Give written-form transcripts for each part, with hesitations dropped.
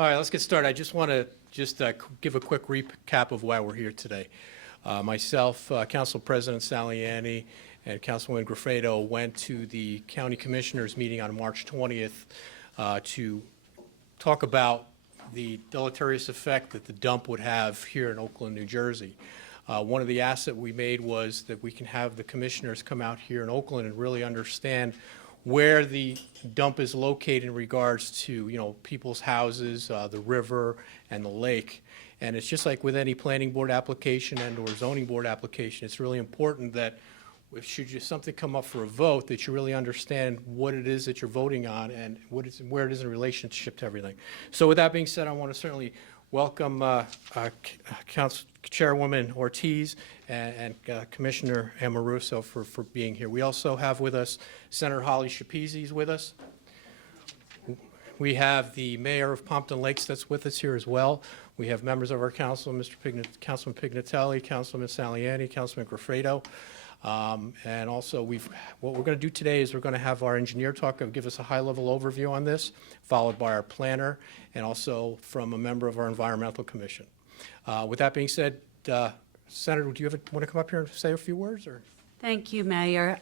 All right, let's get started. I just want to give a quick recap of why we're here today. Myself, Council President Saliani, and Councilwoman Grafredo went to the County Commissioners meeting on March 20th to talk about the deleterious effect that the dump would have here in Oakland, New Jersey. One of the asks that we made was that we can have the commissioners come out here in Oakland and really understand where the dump is located in regards to, people's houses, the river, and the lake. And it's just like with any planning board application and or zoning board application, it's really important that if should something come up for a vote, that you really understand what it is that you're voting on and where it is in relationship to everything. So with that being said, I want to certainly welcome Chairwoman Ortiz and Commissioner Amoruso for being here. We also have with us Senator Holly Schepisi with us. We have the Mayor of Pompton Lakes that's with us here as well. We have members of our council, Councilman Pignatelli, Councilman Saliani, Councilman Grafredo. And also, what we're going to do today is we're going to have our engineer give us a high-level overview on this, followed by our planner, and also from a member of our environmental commission. With that being said, Senator, do you want to come up here and say a few words? Or? Thank you, Mayor.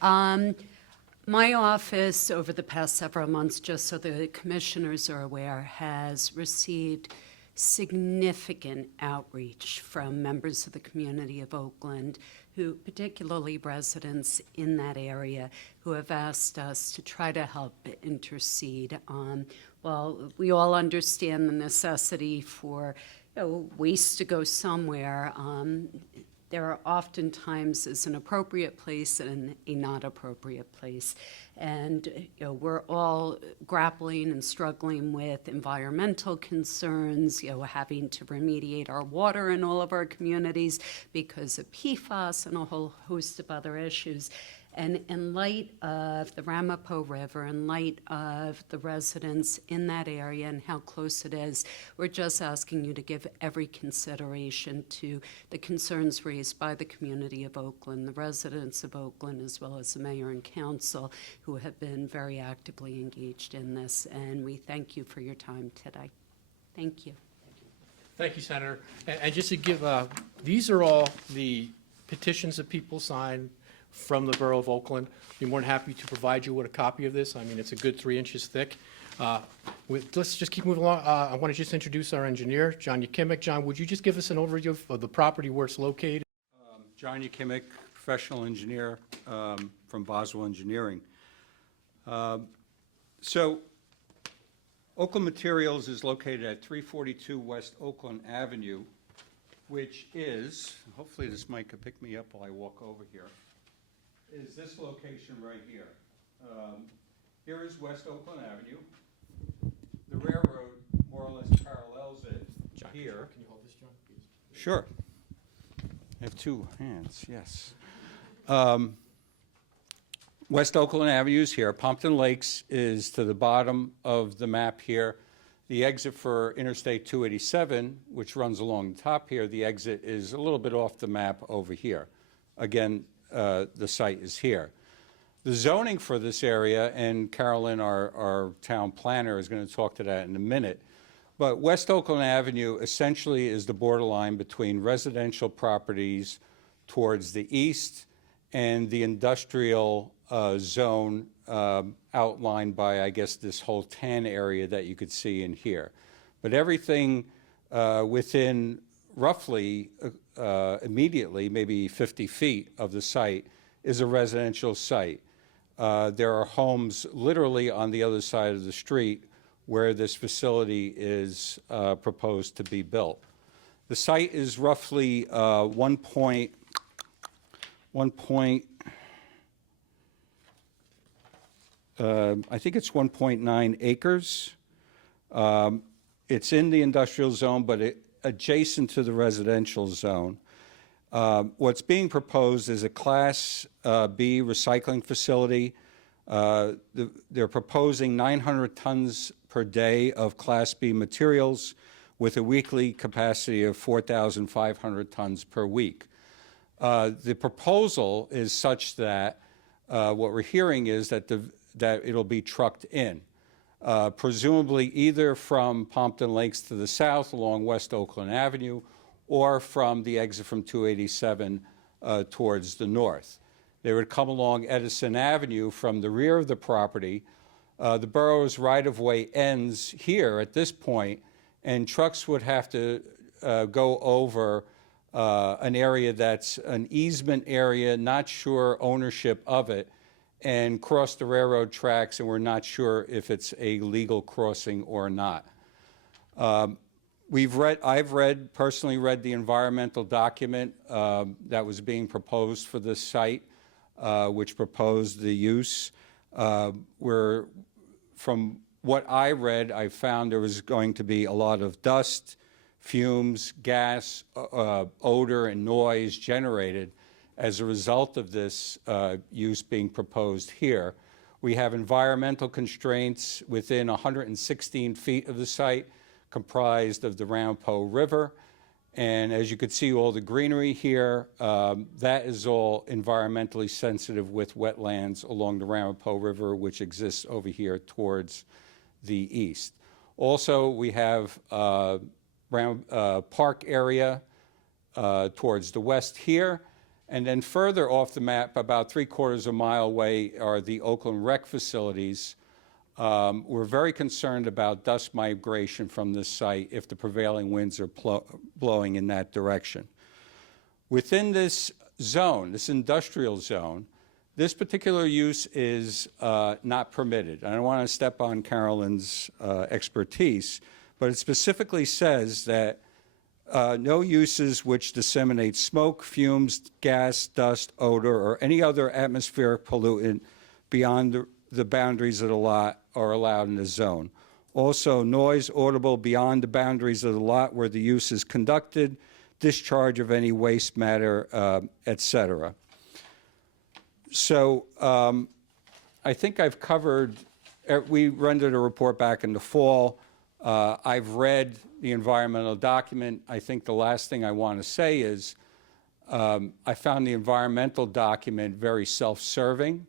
My office, over the past several months, just so the commissioners are aware, has received significant outreach from members of the community of Oakland, particularly residents in that area, who have asked us to try to help intercede. Well, we all understand the necessity for waste to go somewhere. There are oftentimes is an appropriate place and a not appropriate place. And we're all grappling and struggling with environmental concerns, having to remediate our water in all of our communities because of PFAS and a whole host of other issues. And in light of the Ramapo River, in light of the residents in that area and how close it is, we're just asking you to give every consideration to the concerns raised by the community of Oakland, the residents of Oakland, as well as the mayor and council, who have been very actively engaged in this. And we thank you for your time today. Thank you. Thank you, Senator. And just to give, these are all the petitions that people signed from the Borough of Oakland. I'd be more than happy to provide you with a copy of this. I mean, it's a good 3 inches thick. Let's just keep moving along. I want to just introduce our engineer, John Yakimic. John, would you just give us an overview of the property, where it's located? John Yakimic, professional engineer from Boswell Engineering. So Oakland Materials is located at 342 West Oakland Avenue, which is, hopefully this mic could pick me up while I walk over here, is this location right here. Here is West Oakland Avenue. The railroad more or less parallels it. John, here. Can you hold this, John? Please? Sure. I have 2 hands, yes. West Oakland Avenue is here. Pompton Lakes is to the bottom of the map here. The exit for Interstate 287, which runs along the top here, the exit is a little bit off the map over here. Again, the site is here. The zoning for this area, and Carolyn, our town planner, is going to talk to that in a minute, but West Oakland Avenue essentially is the borderline between residential properties towards the east and the industrial zone outlined by, I guess, this whole tan area that you could see in here. But everything within roughly immediately, maybe 50 feet of the site, is a residential site. There are homes literally on the other side of the street where this facility is proposed to be built. The site is roughly I think it's 1.9 acres. It's in the industrial zone, but adjacent to the residential zone. What's being proposed is a Class B recycling facility. They're proposing 900 tons per day of Class B materials with a weekly capacity of 4,500 tons per week. The proposal is such that what we're hearing is that it'll be trucked in. presumably either from Pompton Lakes to the south along West Oakland Avenue or from the exit from 287 towards the north. They would come along Edison Avenue from the rear of the property. The borough's right-of-way ends here at this point, and trucks would have to go over an area that's an easement area, not sure ownership of it, and cross the railroad tracks, and we're not sure if it's a legal crossing or not. I've personally read the environmental document that was being proposed for this site, which proposed the use. From what I read, I found there was going to be a lot of dust, fumes, gas, odor, and noise generated as a result of this use being proposed here. We have environmental constraints within 116 feet of the site, comprised of the Ramapo River. And as you can see, all the greenery here, that is all environmentally sensitive with wetlands along the Ramapo River, which exists over here towards the east. Also, we have park area towards the west here. And then further off the map, about 3/4 of a mile away, are the Oakland rec facilities. We're very concerned about dust migration from this site if the prevailing winds are blowing in that direction. Within this zone, this industrial zone, this particular use is not permitted. I don't want to step on Carolyn's expertise, but it specifically says that no uses which disseminate smoke, fumes, gas, dust, odor, or any other atmospheric pollutant beyond the boundaries of the lot are allowed in the zone. Also, noise audible beyond the boundaries of the lot where the use is conducted, discharge of any waste matter, et cetera. So I think I've covered, we rendered a report back in the fall. I've read the environmental document. I think the last thing I want to say is I found the environmental document very self-serving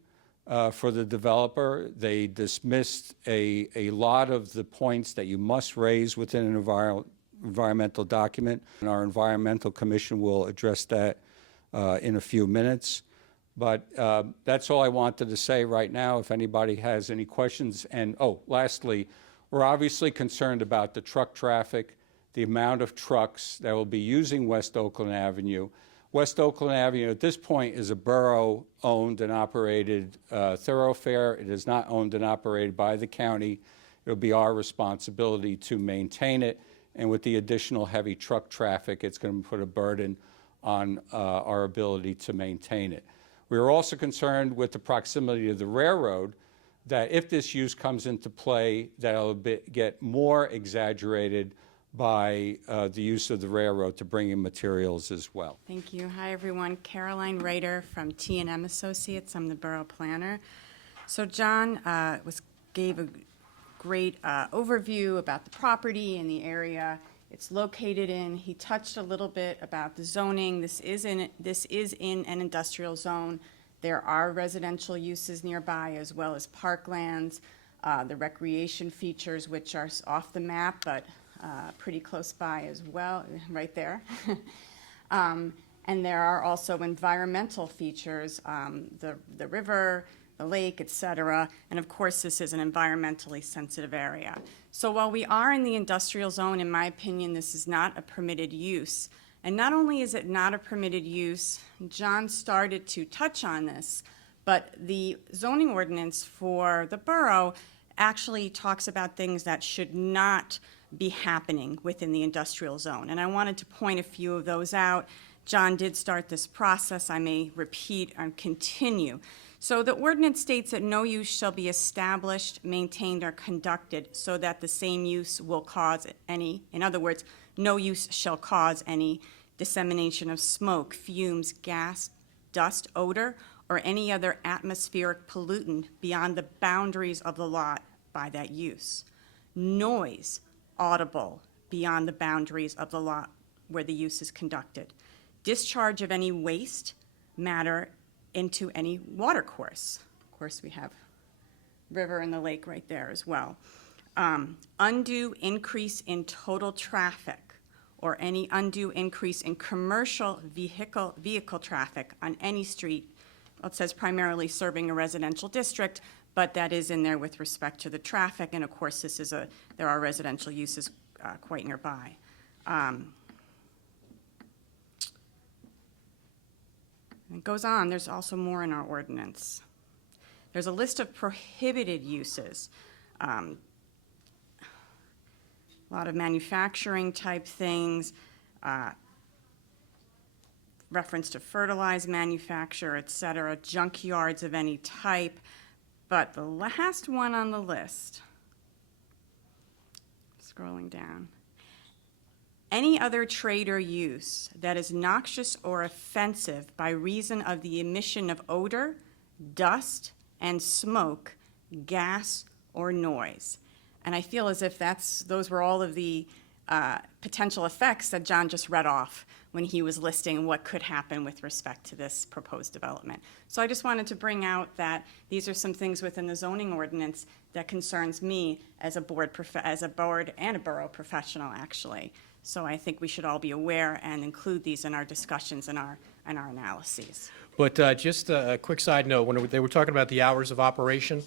for the developer. They dismissed a lot of the points that you must raise within an environmental document, and our environmental commission will address that in a few minutes. But that's all I wanted to say right now. If anybody has any questions. And lastly, we're obviously concerned about the truck traffic, the amount of trucks that will be using West Oakland Avenue. West Oakland Avenue at this point is a borough-owned and operated thoroughfare. It is not owned and operated by the county. It will be our responsibility to maintain it. And with the additional heavy truck traffic, it's going to put a burden on our ability to maintain it. We are also concerned with the proximity of the railroad, that if this use comes into play, that it'll get more exaggerated by the use of the railroad to bring in materials as well. Thank you. Hi, everyone. Caroline Reiter from T&M Associates. I'm the borough planner. So John gave a great overview about the property and the area it's located in. He touched a little bit about the zoning. This is in an industrial zone. There are residential uses nearby as well as parklands, the recreation features, which are off the map, but pretty close by as well, right there. And there are also environmental features, the river, the lake, et cetera. And of course, this is an environmentally sensitive area. So while we are in the industrial zone, in my opinion, this is not a permitted use. And not only is it not a permitted use, John started to touch on this, but the zoning ordinance for the borough actually talks about things that should not be happening within the industrial zone. And I wanted to point a few of those out. John did start this process. I may repeat and continue. So the ordinance states that no use shall be established, maintained, or conducted so that the same use will cause any, in other words, no use shall cause any dissemination of smoke, fumes, gas, dust, odor, or any other atmospheric pollutant beyond the boundaries of the lot by that use. Noise audible beyond the boundaries of the lot where the use is conducted. Discharge of any waste matter into any water course. Of course, we have river and the lake right there as well. undue increase in total traffic or any undue increase in commercial vehicle traffic on any street. Well, it says primarily serving a residential district, but that is in there with respect to the traffic, and of course, there are residential uses quite nearby. It goes on, there's also more in our ordinance. There's a list of prohibited uses. A lot of manufacturing type things, reference to fertilized manufacture, et cetera, junkyards of any type. But the last one on the list, scrolling down, any other trade or use that is noxious or offensive by reason of the emission of odor, dust, and smoke, gas, or noise. And I feel as if those were all of the potential effects that John just read off when he was listing what could happen with respect to this proposed development. So I just wanted to bring out that these are some things within the zoning ordinance that concerns me as a board and a borough professional, actually. So I think we should all be aware and include these in our discussions and our analyses. But just a quick side note, when they were talking about the hours of operation,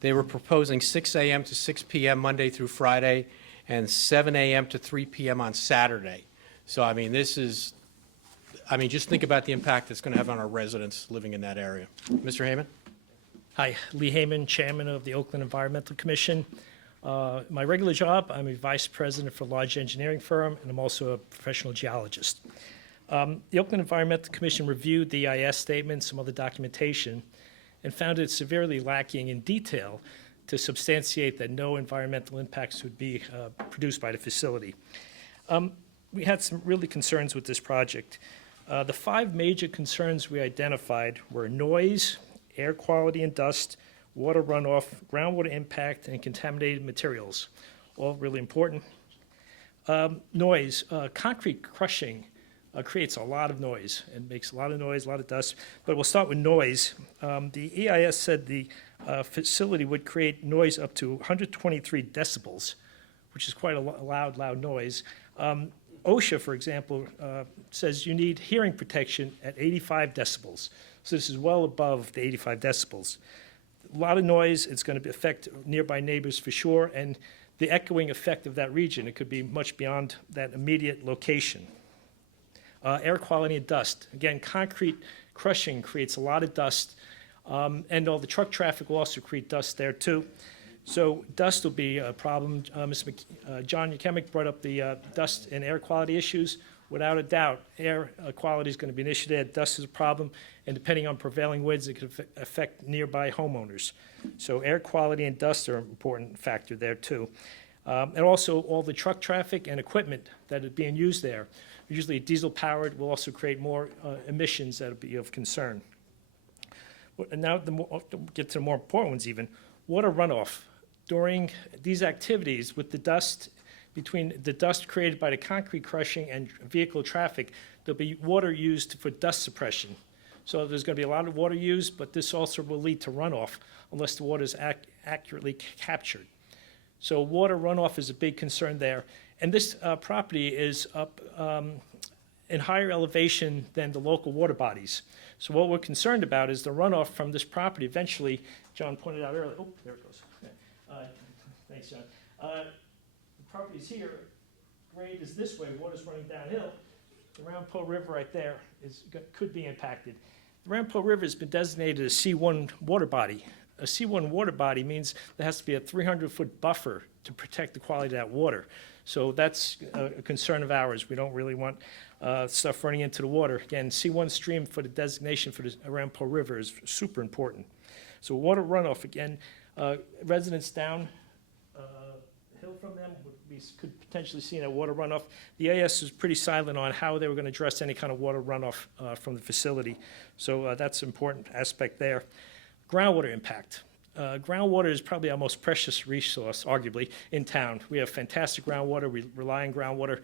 they were proposing 6 a.m. to 6 p.m. Monday through Friday, and 7 a.m. to 3 p.m. on Saturday. So, I mean, just think about the impact it's going to have on our residents living in that area. Mr. Heyman? Hi, Lee Heyman, Chairman of the Oakland Environmental Commission. My regular job, I'm a Vice President for a large engineering firm, and I'm also a professional geologist. The Oakland Environmental Commission reviewed the EIS statement, some other documentation, and found it severely lacking in detail to substantiate that no environmental impacts would be produced by the facility. We had some really concerns with this project. The 5 major concerns we identified were noise, air quality and dust, water runoff, groundwater impact, and contaminated materials, all really important. Noise, concrete crushing creates a lot of noise and makes a lot of noise, a lot of dust. But we'll start with noise. The EIS said the facility would create noise up to 123 decibels, which is quite a loud noise. OSHA, for example, says you need hearing protection at 85 decibels. So this is well above the 85 decibels. A lot of noise, it's going to affect nearby neighbors for sure, and the echoing effect of that region, it could be much beyond that immediate location. Air quality and dust. Again, concrete crushing creates a lot of dust, and all the truck traffic will also create dust there too. So dust will be a problem. John Yukemic brought up the dust and air quality issues. Without a doubt, air quality is going to be an issue there. Dust is a problem, and depending on prevailing winds, it could affect nearby homeowners. So air quality and dust are an important factor there too. And also all the truck traffic and equipment that is being used there. Usually diesel-powered will also create more emissions that will be of concern. And now I'll get to the more important ones even. Water runoff. During these activities with the dust, between the dust created by the concrete crushing and vehicle traffic, there'll be water used for dust suppression. So there's going to be a lot of water used, but this also will lead to runoff unless the water is accurately captured. So water runoff is a big concern there. And this property is up in higher elevation than the local water bodies. So what we're concerned about is the runoff from this property eventually, John pointed out earlier, oh, there it goes. Thanks, John. The property's here, grade is this way, water's running downhill. The Ramapo River right there could be impacted. The Ramapo River has been designated a C1 water body. A C1 water body means there has to be a 300-foot buffer to protect the quality of that water. So that's a concern of ours. We don't really want stuff running into the water. Again, C1 stream for the designation for the Ramapo River is super important. So water runoff, again, residents down hill from them could potentially see that water runoff. The AS is pretty silent on how they were going to address any kind of water runoff from the facility. So that's an important aspect there. Groundwater impact. Groundwater is probably our most precious resource, arguably, in town. We have fantastic groundwater. We rely on groundwater.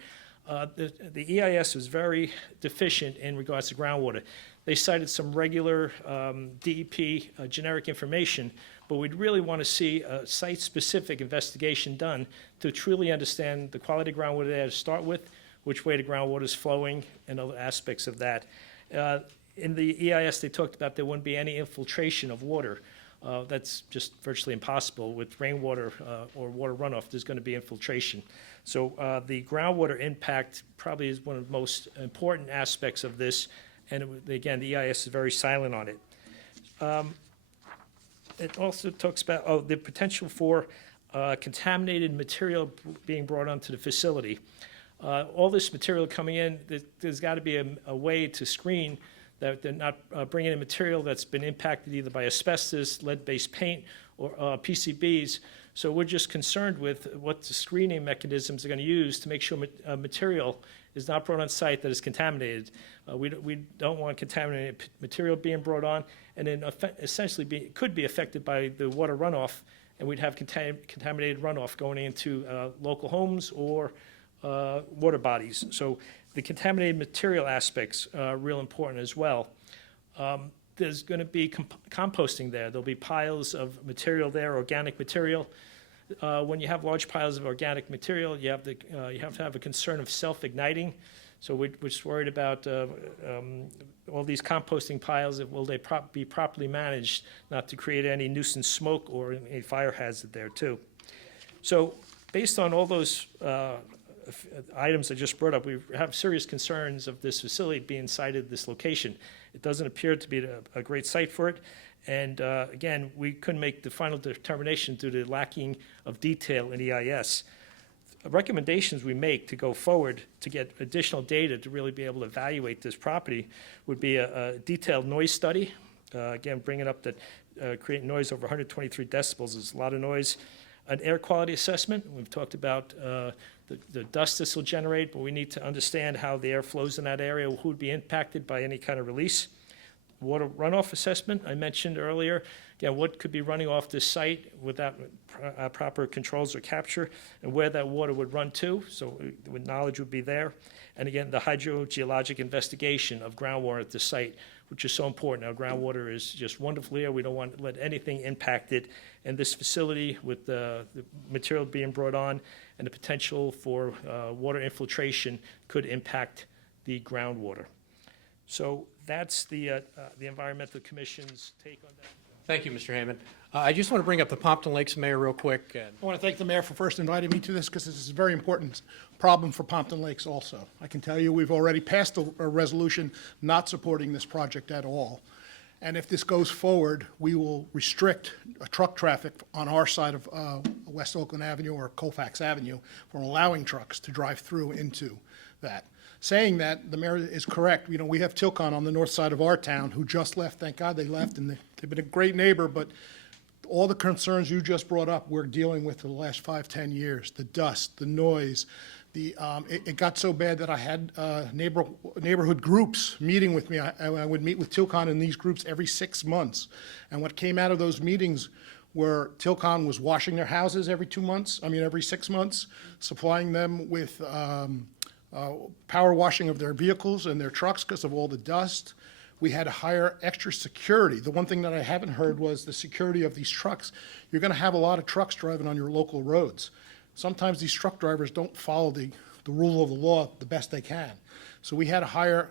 The EIS was very deficient in regards to groundwater. They cited some regular DEP generic information, but we'd really want to see a site-specific investigation done to truly understand the quality of groundwater there to start with, which way the groundwater is flowing, and other aspects of that. In the EIS, they talked about there wouldn't be any infiltration of water. That's just virtually impossible. With rainwater or water runoff, there's going to be infiltration. So the groundwater impact probably is one of the most important aspects of this, and again, the EIS is very silent on it. It also talks about the potential for contaminated material being brought onto the facility. All this material coming in, there's got to be a way to screen that they're not bringing in material that's been impacted either by asbestos, lead-based paint, or PCBs. So we're just concerned with what the screening mechanisms are going to use to make sure material is not brought on site that is contaminated. We don't want contaminated material being brought on, and then essentially could be affected by the water runoff, and we'd have contaminated runoff going into local homes or water bodies. So the contaminated material aspects are real important as well. There's going to be composting there. There'll be piles of material there, organic material. When you have large piles of organic material, you have to have a concern of self-igniting. So we're just worried about all these composting piles. Will they be properly managed, not to create any nuisance smoke or any fire hazard there too? So based on all those items I just brought up, we have serious concerns of this facility being sited at this location. It doesn't appear to be a great site for it. And again, we couldn't make the final determination due to lacking of detail in EIS. Recommendations we make to go forward to get additional data to really be able to evaluate this property would be a detailed noise study. Again, bringing up that creating noise over 123 decibels is a lot of noise. An air quality assessment. We've talked about the dust this will generate, but we need to understand how the air flows in that area, who would be impacted by any kind of release. Water runoff assessment, I mentioned earlier. Again, what could be running off this site without proper controls or capture, and where that water would run to, so knowledge would be there. And again, the hydrogeologic investigation of groundwater at the site, which is so important. Our groundwater is just wonderful here. We don't want to let anything impact it. And this facility, with the material being brought on and the potential for water infiltration, could impact the groundwater. So that's the Environmental Commission's take on that. Thank you, Mr. Hammond. I just want to bring up the Pompton Lakes Mayor real quick. I want to thank the mayor for first inviting me to this, because this is a very important problem for Pompton Lakes also. I can tell you we've already passed a resolution not supporting this project at all. And if this goes forward, we will restrict truck traffic on our side of West Oakland Avenue or Colfax Avenue from allowing trucks to drive through into that. Saying that, the mayor is correct. You know, we have Tilcon on the north side of our town who just left. Thank God they left, and they've been a great neighbor, but all the concerns you just brought up, we're dealing with for the last 5-10 years. The dust, the noise, it got so bad that I had neighborhood groups meeting with me. I would meet with Tilcon in these groups every 6 months. And what came out of those meetings were Tilcon was washing their houses every 6 months, supplying them with power washing of their vehicles and their trucks because of all the dust. We had to hire extra security. The one thing that I haven't heard was the security of these trucks. You're going to have a lot of trucks driving on your local roads. Sometimes these truck drivers don't follow the rule of the law the best they can. So we had to hire,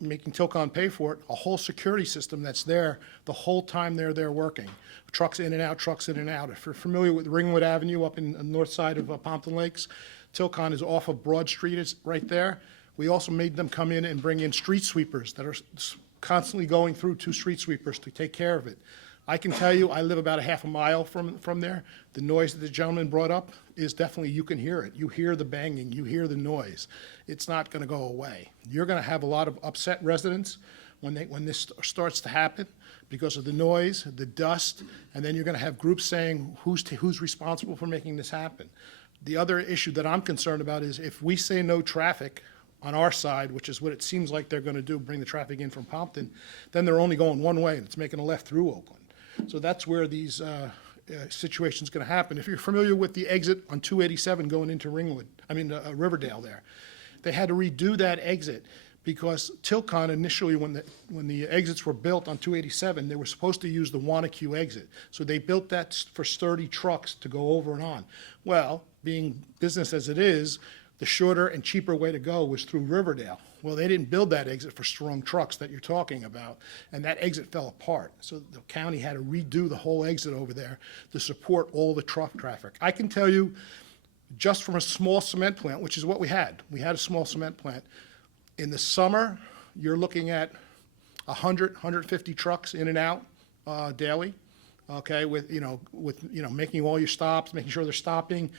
making Tilcon pay for it, a whole security system that's there the whole time they're there working. Trucks in and out, trucks in and out. If you're familiar with Ringwood Avenue up in the north side of Pompton Lakes, Tilcon is off of Broad Street, it's right there. We also made them come in and bring in street sweepers that are constantly going through 2 street sweepers to take care of it. I can tell you, I live about a half a mile from there. The noise that the gentleman brought up is definitely, you can hear it. You hear the banging, you hear the noise. It's not going to go away. You're going to have a lot of upset residents when this starts to happen because of the noise, the dust, and then you're going to have groups saying who's responsible for making this happen. The other issue that I'm concerned about is if we say no traffic on our side, which is what it seems like they're going to do, bring the traffic in from Pompton, then they're only going one way, and it's making a left through Oakland. So that's where these situations going to happen. If you're familiar with the exit on 287 going into Riverdale there, They had to redo that exit because Tilcon initially, when the exits were built on 287, they were supposed to use the Wanacue exit. So they built that for sturdy trucks to go over and on. Well, being business as it is, the shorter and cheaper way to go was through Riverdale. Well, they didn't build that exit for strong trucks that you're talking about, and that exit fell apart. So the county had to redo the whole exit over there to support all the truck traffic. I can tell you, just from a small cement plant, which is what we had a small cement plant. In the summer, you're looking at 100, 150 trucks in and out daily, okay, with making all your stops, making sure they're stopping.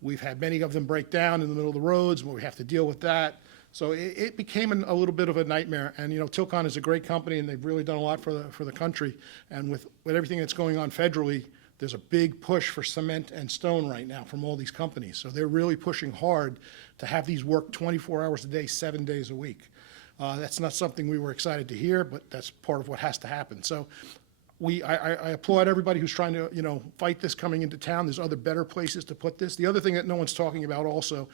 We've had many of them break down in the middle of the roads, where we have to deal with that. So it became a little bit of a nightmare. And, Tilcon is a great company, and they've really done a lot for the country. And with everything that's going on federally, there's a big push for cement and stone right now from all these companies. So they're really pushing hard to have these work 24 hours a day, 7 days a week. That's not something we were excited to hear, but that's part of what has to happen. So I applaud everybody who's trying to, fight this coming into town. There's other better places to put this. The other thing that no one's talking about also,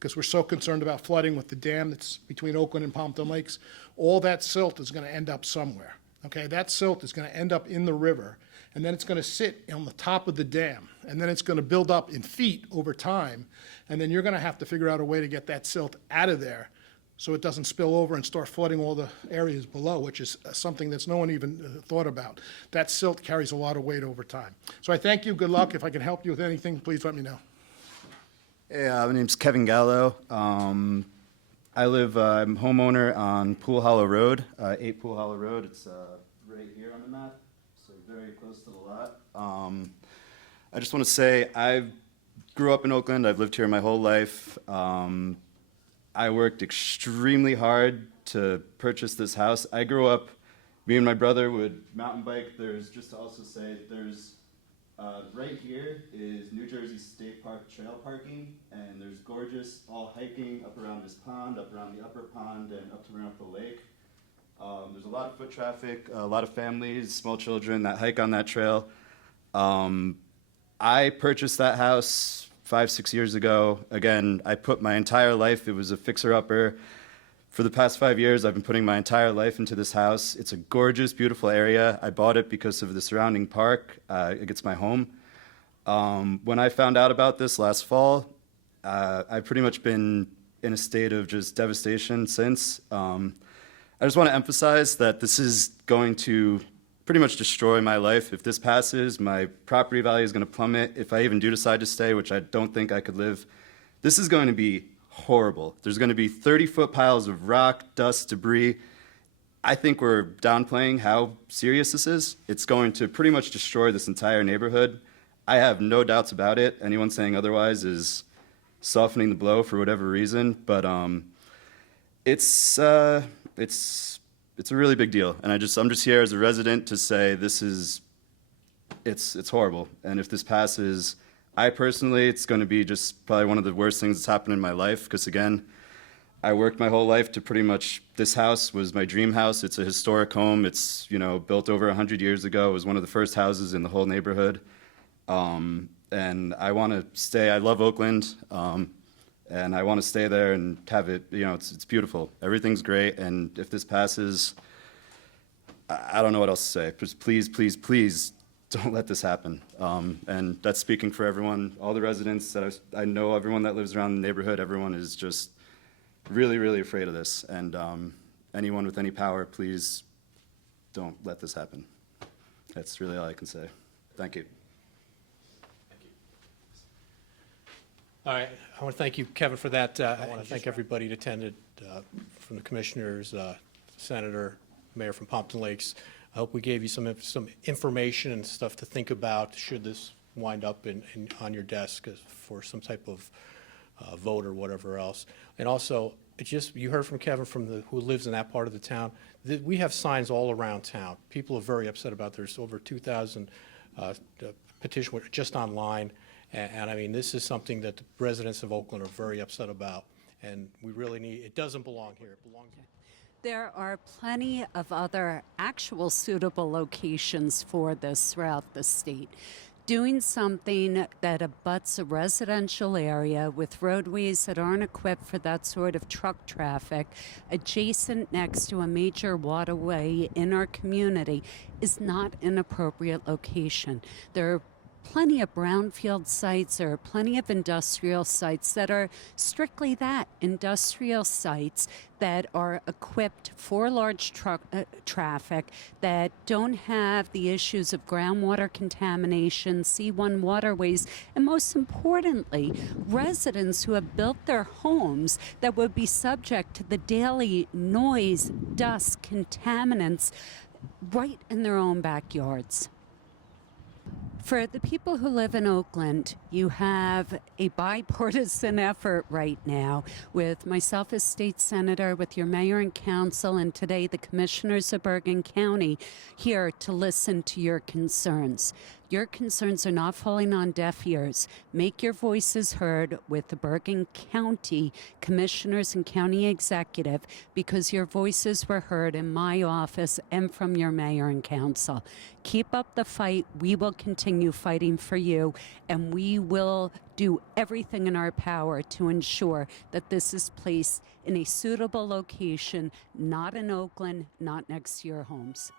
because we're so concerned about flooding with the dam that's between Oakland and Pompton Lakes, all that silt is going to end up somewhere. Okay, that silt is going to end up in the river, and then it's going to sit on the top of the dam, and then it's going to build up in feet over time, and then you're going to have to figure out a way to get that silt out of there so it doesn't spill over and start flooding all the areas below, which is something that's no one even thought about. That silt carries a lot of weight over time. So I thank you. Good luck. If I can help you with anything, please let me know. Hey, my name's Kevin Gallo. I'm homeowner on Pool Hollow Road, 8 Pool Hollow Road. It's right here on the map, so very close to the lot. I just want to say I grew up in Oakland. I've lived here my whole life. I worked extremely hard to purchase this house. I grew up, me and my brother would mountain bike. There's, just to also say, there's right here is New Jersey State Park trail parking, and there's gorgeous all hiking up around this pond, up around the upper pond, and up to around the lake. There's a lot of foot traffic, a lot of families, small children that hike on that trail. I purchased that house 5-6 years ago. Again, I put my entire life, it was a fixer-upper. For the past 5 years, I've been putting my entire life into this house. It's a gorgeous, beautiful area. I bought it because of the surrounding park. It's my home. When I found out about this last fall, I've pretty much been in a state of just devastation since. I just want to emphasize that this is going to pretty much destroy my life. If this passes, my property value is going to plummet. If I even do decide to stay, which I don't think I could live, this is going to be horrible. There's going to be 30-foot piles of rock, dust, debris. I think we're downplaying how serious this is. It's going to pretty much destroy this entire neighborhood. I have no doubts about it. Anyone saying otherwise is softening the blow for whatever reason. But it's a really big deal. And I'm just here as a resident to say it's horrible. And if this passes, I personally, it's going to be just probably one of the worst things that's happened in my life. Because again, I worked my whole life to pretty much, this house was my dream house. It's a historic home. It's, built over 100 years ago. It was one of the first houses in the whole neighborhood. And I want to stay. I love Oakland. And I want to stay there and have it, it's beautiful. Everything's great. And if this passes, I don't know what else to say. Just please, please, please don't let this happen. And that's speaking for everyone, all the residents that I know, everyone that lives around the neighborhood, everyone is just really, really afraid of this. And anyone with any power, please don't let this happen. That's really all I can say. Thank you. All right, I want to thank you, Kevin, for that. I want to thank everybody that attended, from the commissioners, Senator, Mayor from Pompton Lakes. I hope we gave you some information and stuff to think about should this wind up on your desk for some type of vote or whatever else. And also, you heard from Kevin who lives in that part of the town. We have signs all around town. People are very upset about. There's over 2,000 petitions just online. And I mean, this is something that the residents of Oakland are very upset about, and we really it doesn't belong here. It belongs. There are plenty of other actual suitable locations for this throughout the state. doing something that abuts a residential area with roadways that aren't equipped for that sort of truck traffic, adjacent next to a major waterway in our community, is not an appropriate location. There are plenty of brownfield sites, there are plenty of industrial sites that are strictly that, industrial sites that are equipped for large truck traffic, that don't have the issues of groundwater contamination, C1 waterways, and most importantly, residents who have built their homes that would be subject to the daily noise, dust, contaminants right in their own backyards. For the people who live in Oakland, you have a bipartisan effort right now with myself as state senator, with your mayor and council, and today the commissioners of Bergen County here to listen to your concerns. Your concerns are not falling on deaf ears. Make your voices heard with the Bergen County commissioners and county executive, because your voices were heard in my office and from your mayor and council. Keep up the fight. We will continue fighting for you, and we will do everything in our power to ensure that this is placed in a suitable location, not in Oakland, not next to your homes.